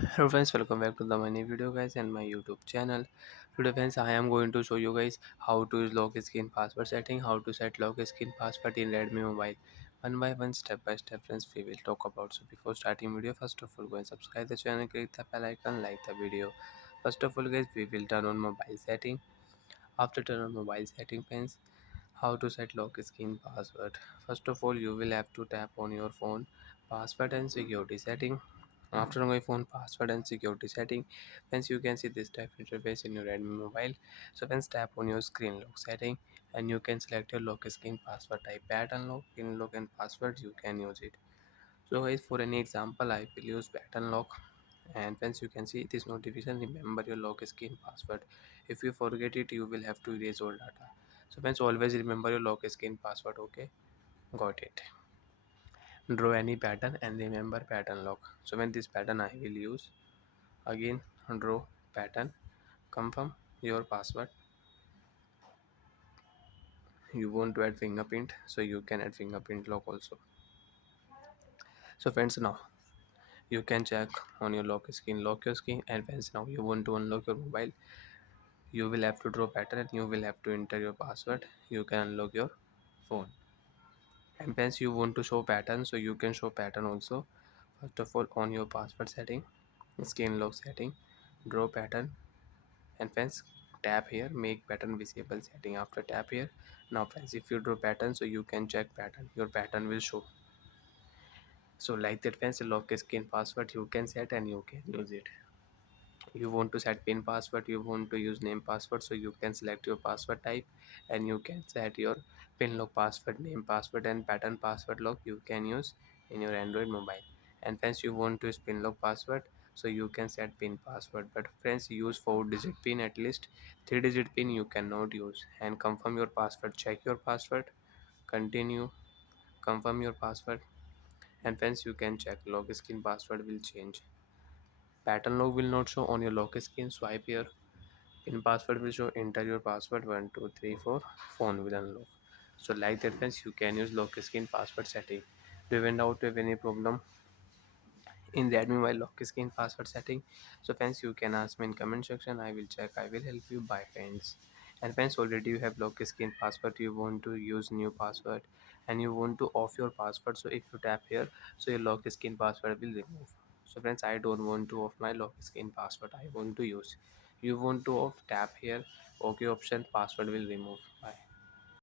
Hello friends, welcome back to the my new video guys and my YouTube channel. Today friends, I am going to show you guys how to use lock screen password setting, how to set lock screen password in Redmi mobile. One by one, step by step friends, we will talk about. So before starting video, first of all go and subscribe the channel, click the bell icon, like the video. First of all guys, we will turn on mobile setting. After turn on mobile setting friends, how to set lock screen password. First of all, you will have to tap on your phone password and security setting. After going phone password and security setting, once you can see this type interface in your Redmi mobile. So once tap on your screen lock setting and you can select your lock screen password type pattern lock, pin lock and password you can use it. So guys, for any example I will use pattern lock, and once you can see this notification, remember your lock screen password. If you forget it, you will have to erase all data. So once always remember your lock screen password. Okay, got it. Draw any pattern and remember pattern lock. So when this pattern I will use, again draw pattern, confirm your password. You want to add fingerprint, so you can add fingerprint lock also. So friends, now you can check on your lock screen, lock your screen, and friends, now you want to unlock your mobile, you will have to draw pattern and you will have to enter your password. You can unlock your phone. And friends, you want to show pattern, so you can show pattern also. First of all, on your password setting, screen lock setting, draw pattern, and friends, tap here, make pattern visible setting. After tap here, now friends, if you draw pattern, so you can check pattern, your pattern will show. So like that friends, lock screen password you can set and you can use it. You want to set pin password, you want to use name password, so you can select your password type and you can set your pin lock password, name password and pattern password lock you can use in your Android mobile. And friends, you want to use pin lock password, so you can set pin password, but friends, use 4-digit pin, at least 3-digit pin you cannot use. And confirm your password, check your password, continue, confirm your password. And friends, you can check lock screen password will change. Pattern lock will not show on your lock screen. Swipe here. Pin password will show. Enter your password 1234. Phone will unlock. So like that friends, you can use lock screen password setting. Do you find out if any problem in Redmi while lock screen password setting? So friends, you can ask me in comment section. I will check. I will help you. Bye friends. And friends, already you have lock screen password. You want to use new password and you want to off your password. So if you tap here, so your lock screen password will remove. So friends, I don't want to off my lock screen password. I want to use. You want to off, tap here. OK option, password will remove. Bye.